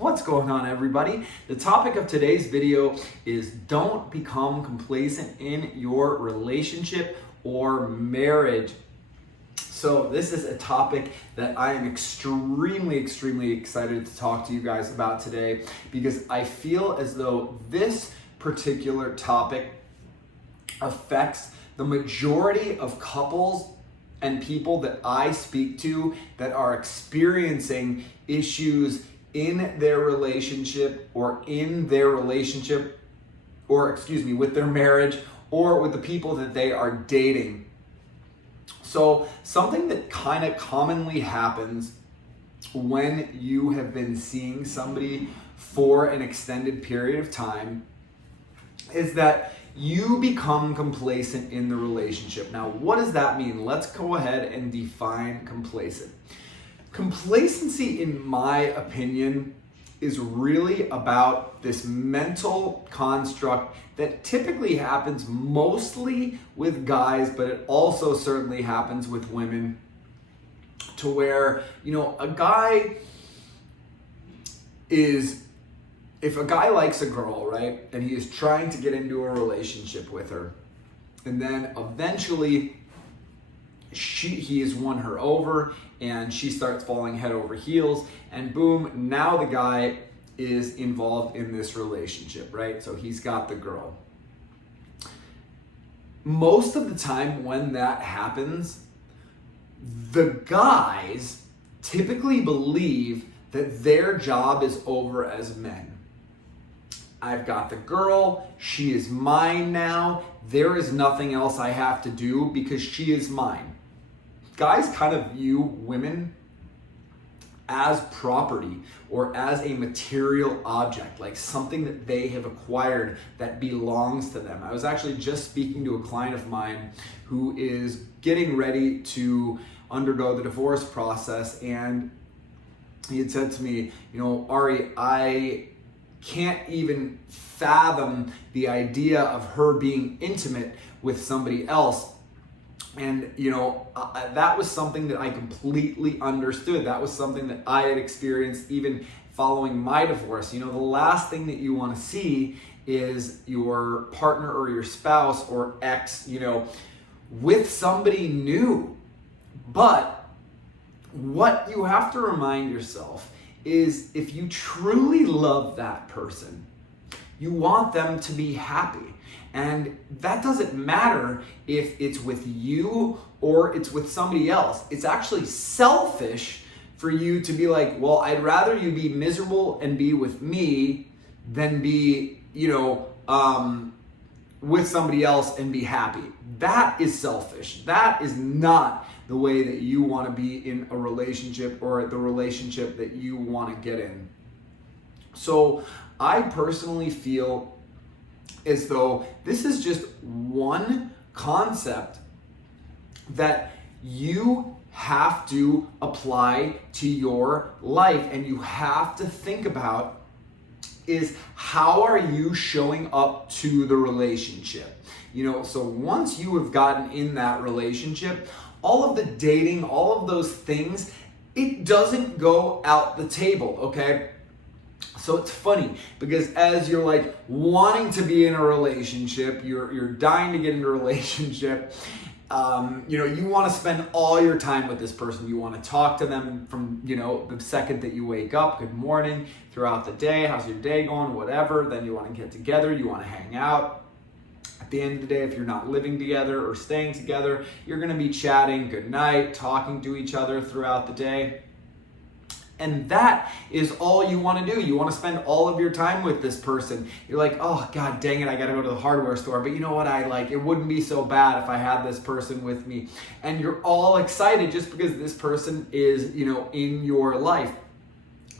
What's going on, everybody? The topic of today's video is don't become complacent in your relationship or marriage. So this is a topic that I am extremely excited to talk to you guys about today, because I feel as though this particular topic affects the majority of couples and people that I speak to that are experiencing issues in their relationship or with their marriage or with the people that they are dating. So something that kind of commonly happens when you have been seeing somebody for an extended period of time is that you become complacent in the relationship. Now, what does that mean? Let's go ahead and define complacent. Complacency, in my opinion, is really about this mental construct that typically happens mostly with guys, but it also certainly happens with women, to where, a guy is, if a guy likes a girl, right, and he is trying to get into a relationship with her, and then eventually he has won her over and she starts falling head over heels, and boom, now the guy is involved in this relationship, right? So he's got the girl. Most of the time when that happens, the guys typically believe that their job is over as men. I've got the girl, she is mine now, there is nothing else I have to do because she is mine. Guys kind of view women as property or as a material object, like something that they have acquired that belongs to them. I was actually just speaking to a client of mine who is getting ready to undergo the divorce process, and he had said to me, Ari, I can't even fathom the idea of her being intimate with somebody else. And, that was something that I completely understood. That was something that I had experienced even following my divorce. The last thing that you want to see is your partner or your spouse or ex, with somebody new. But what you have to remind yourself is, if you truly love that person, you want them to be happy. And that doesn't matter if it's with you or it's with somebody else. It's actually selfish for you to be like, well, I'd rather you be miserable and be with me than be, with somebody else and be happy. That is selfish. That is not the way that you want to be in a relationship or the relationship that you want to get in. So I personally feel as though this is just one concept that you have to apply to your life, and you have to think about is, how are you showing up to the relationship? So once you have gotten in that relationship, all of the dating, all of those things, it doesn't go out the table, okay? So it's funny, because as you're like wanting to be in a relationship, you're dying to get into a relationship, you want to spend all your time with this person. You want to talk to them from, the second that you wake up, good morning, throughout the day, how's your day going, whatever. Then you want to get together, you want to hang out. At the end of the day, if you're not living together or staying together, you're going to be chatting good night, talking to each other throughout the day. And that is all you want to do. You want to spend all of your time with this person. You're like, oh, God dang it, I got to go to the hardware store. But you know what? It wouldn't be so bad if I had this person with me. And you're all excited just because this person is, in your life.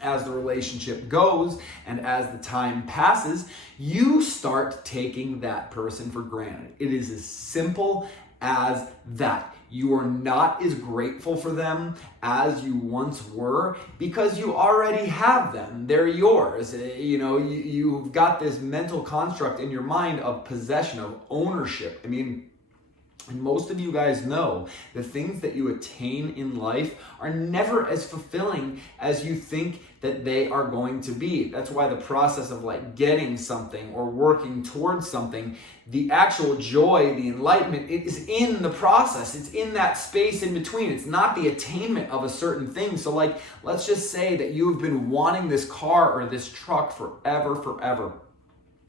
As the relationship goes and as the time passes, you start taking that person for granted. It is as simple as that. You are not as grateful for them as you once were because you already have them. They're yours. You've got this mental construct in your mind of possession, of ownership. And most of you guys know the things that you attain in life are never as fulfilling as you think that they are going to be. That's why the process of like getting something or working towards something, the actual joy, the enlightenment, it is in the process. It's in that space in between. It's not the attainment of a certain thing. So like, let's just say that you've been wanting this car or this truck forever.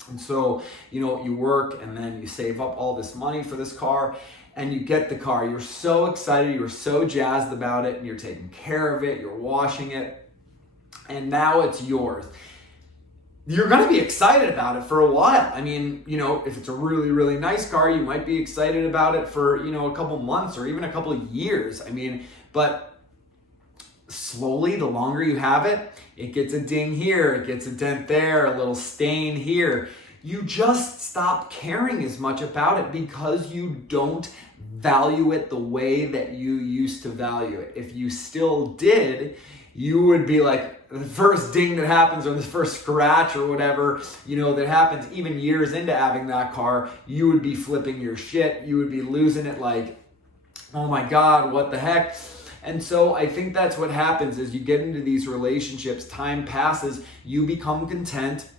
And so, you work and then you save up all this money for this car and you get the car. You're so excited, you're so jazzed about it, and you're taking care of it, you're washing it, and now it's yours. You're going to be excited about it for a while. I mean, if it's a really, really nice car, you might be excited about it for, a couple months or even a couple of years. I mean, but slowly, the longer you have it, it gets a ding here, it gets a dent there, a little stain here. You just stop caring as much about it because you don't value it the way that you used to value it. If you still did, you would be like, the first ding that happens or the first scratch or whatever, that happens even years into having that car, you would be flipping your shit. You would be losing it like, oh my God, what the heck? And so I think that's what happens as you get into these relationships. Time passes, you become content,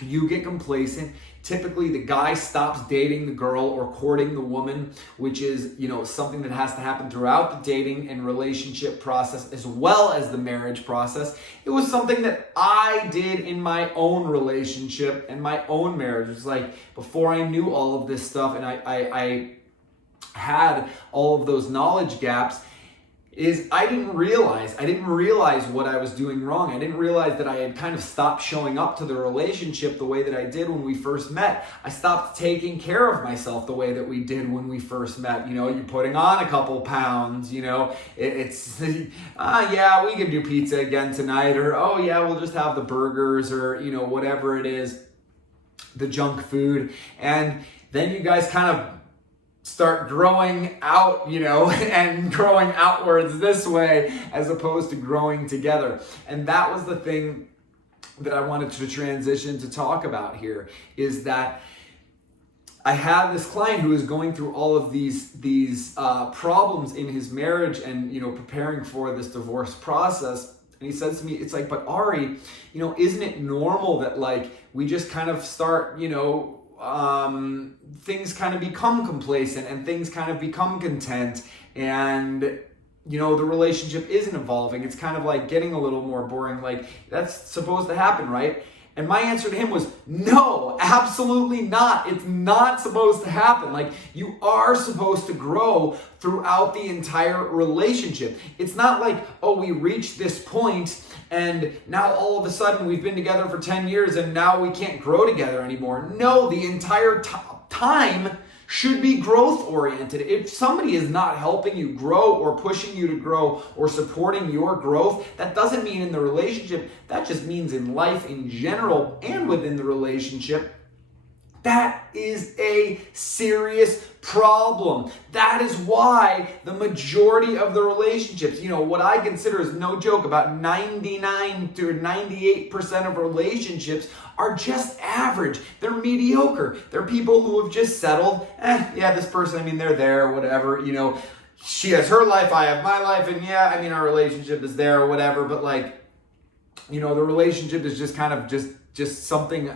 you get complacent. Typically, the guy stops dating the girl or courting the woman, which is, something that has to happen throughout the dating and relationship process as well as the marriage process. It was something that I did in my own relationship and my own marriage. It's like before I knew all of this stuff and I had all of those knowledge gaps, I didn't realize what I was doing wrong. I didn't realize that I had kind of stopped showing up to the relationship the way that I did when we first met. I stopped taking care of myself the way that we did when we first met. You're putting on a couple pounds, it's, yeah, we can do pizza again tonight, or, oh yeah, we'll just have the burgers, or, whatever it is, the junk food. And then you guys kind of start growing out, and growing outwards this way as opposed to growing together. And that was the thing that I wanted to transition to talk about here, is that I had this client who was going through all of these problems in his marriage and, preparing for this divorce process. And he says to me, it's like, but Ari, isn't it normal that like we just kind of start, things kind of become complacent and things kind of become content, and the relationship isn't evolving. It's kind of like getting a little more boring. Like, that's supposed to happen, right? And my answer to him was, no, absolutely not. It's not supposed to happen. Like, you are supposed to grow throughout the entire relationship. It's not like, oh, we reached this point and now all of a sudden we've been together for 10 years and now we can't grow together anymore. No, the entire time should be growth oriented. If somebody is not helping you grow or pushing you to grow or supporting your growth, that doesn't mean in the relationship. That just means in life in general and within the relationship. That is a serious problem. That is why the majority of the relationships, what I consider is no joke, about 99 to 98% of relationships are just average. They're mediocre. They're people who have just settled, yeah, this person, they're there, whatever, she has her life, I have my life, and yeah, our relationship is there or whatever, but like, the relationship is just kind of just something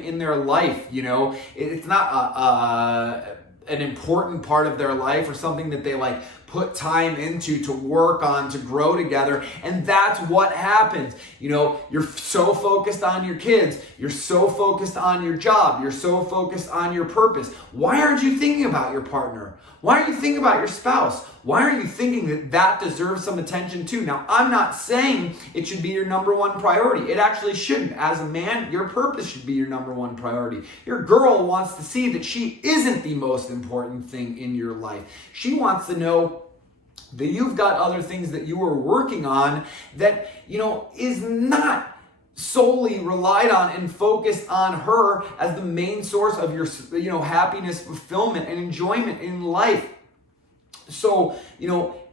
in their life, it's not an important part of their life or something that they like put time into to work on, to grow together. And that's what happens. You're so focused on your kids, you're so focused on your job, you're so focused on your purpose. Why aren't you thinking about your partner? Why aren't you thinking about your spouse? Why aren't you thinking that deserves some attention too? Now, I'm not saying it should be your number one priority. It actually shouldn't. As a man, your purpose should be your number one priority. Your girl wants to see that she isn't the most important thing in your life. She wants to know that you've got other things that you are working on that, is not solely relied on and focused on her as the main source of your, happiness, fulfillment, and enjoyment in life. So,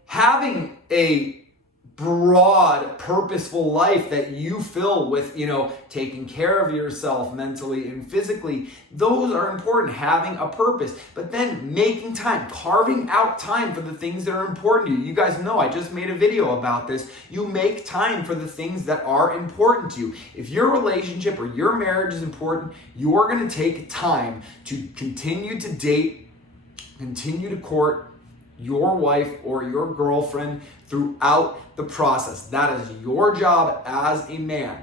having a broad, purposeful life that you fill with, taking care of yourself mentally and physically. Those are important, having a purpose. But then making time, carving out time for the things that are important to you. You guys know I just made a video about this. You make time for the things that are important to you. If your relationship or your marriage is important, you're going to take time to continue to date, continue to court your wife or your girlfriend throughout the process. That is your job as a man.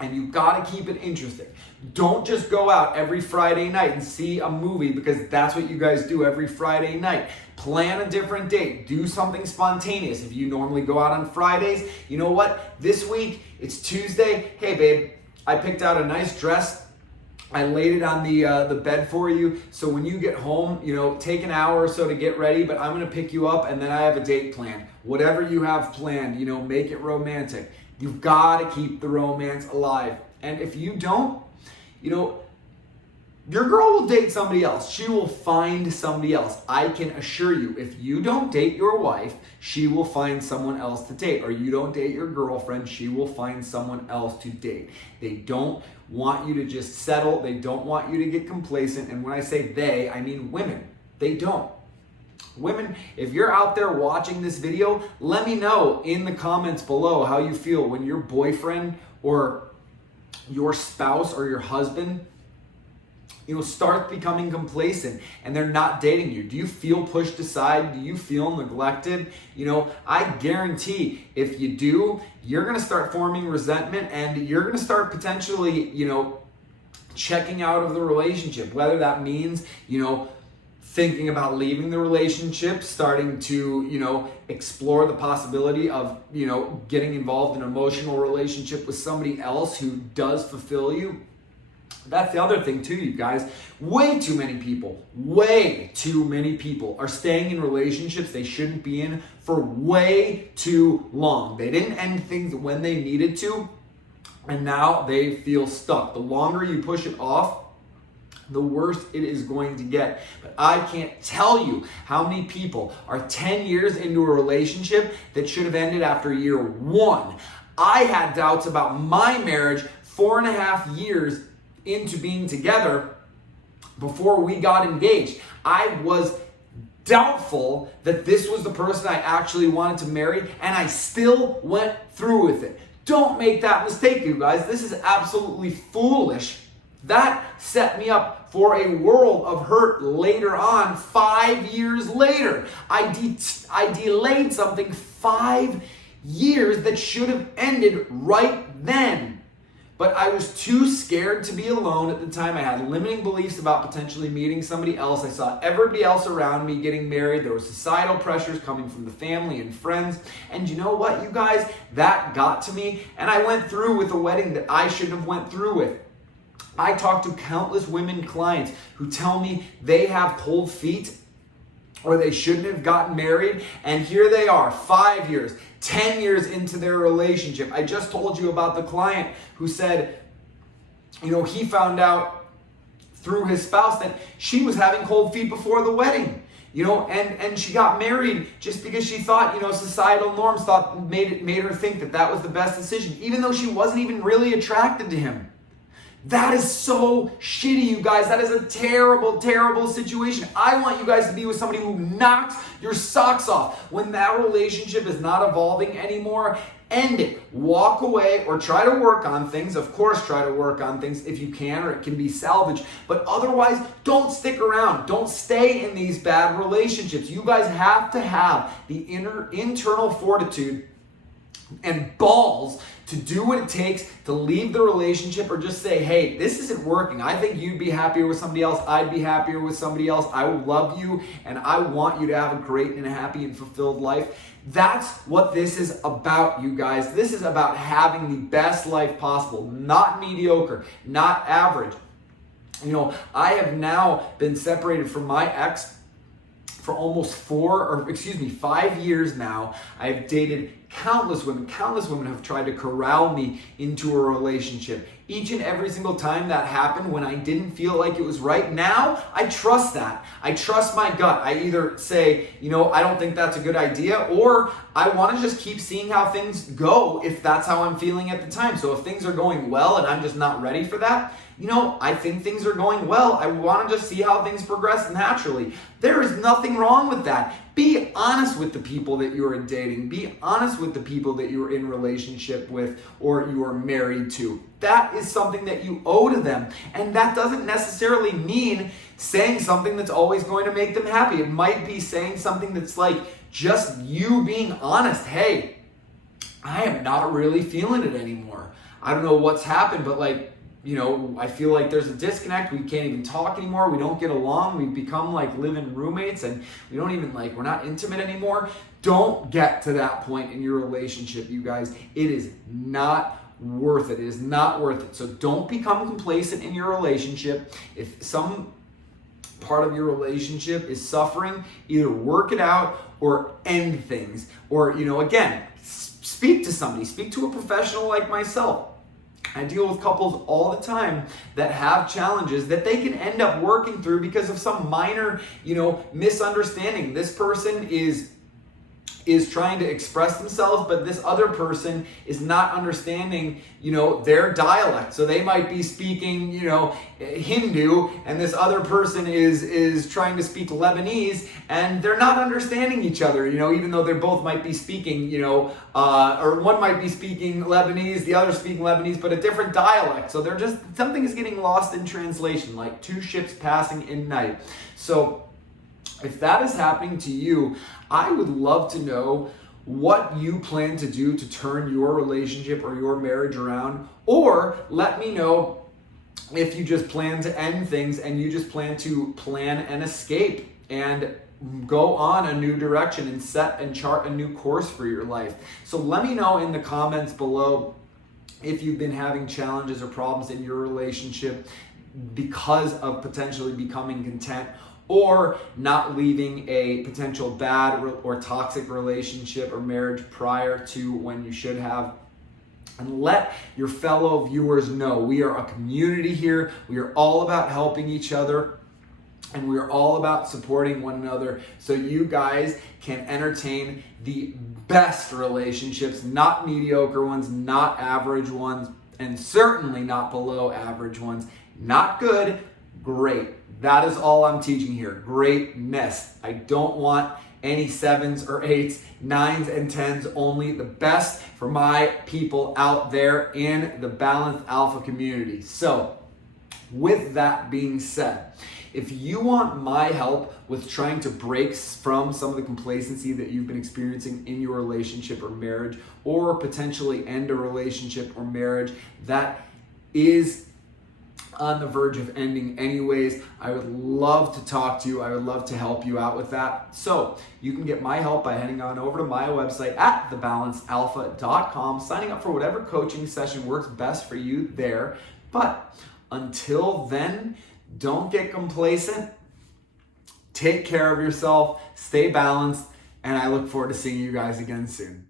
And you've got to keep it interesting. Don't just go out every Friday night and see a movie because that's what you guys do every Friday night. Plan a different date. Do something spontaneous. If you normally go out on Fridays, you know what? This week, it's Tuesday. Hey, babe, I picked out a nice dress. I laid it on the bed for you, so when you get home, take an hour or so to get ready, but I'm going to pick you up, and then I have a date planned. Whatever you have planned, make it romantic. You've got to keep the romance alive. And if you don't, your girl will date somebody else. She will find somebody else. I can assure you, if you don't date your wife, she will find someone else to date. Or you don't date your girlfriend, she will find someone else to date. They don't want you to just settle. They don't want you to get complacent. And when I say they, I mean women. They don't. Women, if you're out there watching this video, let me know in the comments below how you feel when your boyfriend or your spouse or your husband start becoming complacent and they're not dating you. Do you feel pushed aside? Do you feel neglected? I guarantee if you do, you're going to start forming resentment and you're going to start potentially, checking out of the relationship, whether that means, thinking about leaving the relationship, starting to, explore the possibility of, getting involved in an emotional relationship with somebody else who does fulfill you. That's the other thing too, you guys. Way too many people are staying in relationships they shouldn't be in for way too long. They didn't end things when they needed to, and now they feel stuck. The longer you push it off, the worse it is going to get. But I can't tell you how many people are 10 years into a relationship that should have ended after year 1. I had doubts about my marriage 4.5 years into being together before we got engaged. I was doubtful that this was the person I actually wanted to marry, and I still went through with it. Don't make that mistake, you guys. This is absolutely foolish. That set me up for a world of hurt later on, 5 years later. I delayed something 5 years that should have ended right then. But I was too scared to be alone at the time. I had limiting beliefs about potentially meeting somebody else. I saw everybody else around me getting married. There were societal pressures coming from the family and friends. And you know what, you guys? That got to me. And I went through with a wedding that I shouldn't have went through with. I talked to countless women clients who tell me they have cold feet or they shouldn't have gotten married. And here they are, 5 years, 10 years into their relationship. I just told you about the client who said, he found out through his spouse that she was having cold feet before the wedding. And she got married just because she thought, societal norms made her think that was the best decision, even though she wasn't even really attracted to him. That is so shitty, you guys. That is a terrible, terrible situation. I want you guys to be with somebody who knocks your socks off. When that relationship is not evolving anymore, end it. Walk away or try to work on things. Of course, try to work on things if you can, or it can be salvaged. But otherwise, don't stick around. Don't stay in these bad relationships. You guys have to have the internal fortitude and balls to do what it takes to leave the relationship, or just say, hey, this isn't working. I think you'd be happier with somebody else. I'd be happier with somebody else. I love you, and I want you to have a great and a happy and fulfilled life. That's what this is about, you guys. This is about having the best life possible, not mediocre, not average. I have now been separated from my ex for almost 5 years now. I've dated countless women have tried to corral me into a relationship. Each and every single time that happened when I didn't feel like it was right. Now, I trust that. I trust my gut. I either say, I don't think that's a good idea, or I want to just keep seeing how things go if that's how I'm feeling at the time. So if things are going well and I'm just not ready for that, I think things are going well. I want to just see how things progress naturally. There is nothing wrong with that. Be honest with the people that you are dating. Be honest with the people that you're in relationship with or you are married to. That is something that you owe to them. And that doesn't necessarily mean saying something that's always going to make them happy. It might be saying something that's like just you being honest. Hey, I am not really feeling it anymore. I don't know what's happened, but I feel like there's a disconnect. We can't even talk anymore. We don't get along. We've become like living roommates and we don't even we're not intimate anymore. Don't get to that point in your relationship, you guys. It is not worth it. It is not worth it. So don't become complacent in your relationship. If some part of your relationship is suffering, either work it out or end things. Or, again, speak to somebody. Speak to a professional like myself. I deal with couples all the time that have challenges that they can end up working through because of some minor, misunderstanding. This person is trying to express themselves, but this other person is not understanding, their dialect. So they might be speaking, Hindu, and this other person is trying to speak Lebanese, and they're not understanding each other, even though they both might be speaking, or one might be speaking Lebanese, the other speaking Lebanese, but a different dialect. So something is getting lost in translation, like two ships passing in night. So if that is happening to you, I would love to know what you plan to do to turn your relationship or your marriage around, or let me know if you just plan to end things and you just plan to plan an escape and go on a new direction and set and chart a new course for your life. So let me know in the comments below if you've been having challenges or problems in your relationship because of potentially becoming content or not leaving a potential bad or toxic relationship or marriage prior to when you should have. And let your fellow viewers know we are a community here. We are all about helping each other. And we are all about supporting one another so you guys can entertain the best relationships, not mediocre ones, not average ones, and certainly not below average ones. Not good, great. That is all I'm teaching here. Greatness. I don't want any 7s or 8s, 9s and 10s, only the best for my people out there in the Balanced Alpha community. So, with that being said, if you want my help with trying to break from some of the complacency that you've been experiencing in your relationship or marriage, or potentially end a relationship or marriage that is on the verge of ending anyways, I would love to talk to you. I would love to help you out with that. So you can get my help by heading on over to my website at thebalancedalpha.com, signing up for whatever coaching session works best for you there. But until then, don't get complacent. Take care of yourself, stay balanced, and I look forward to seeing you guys again soon.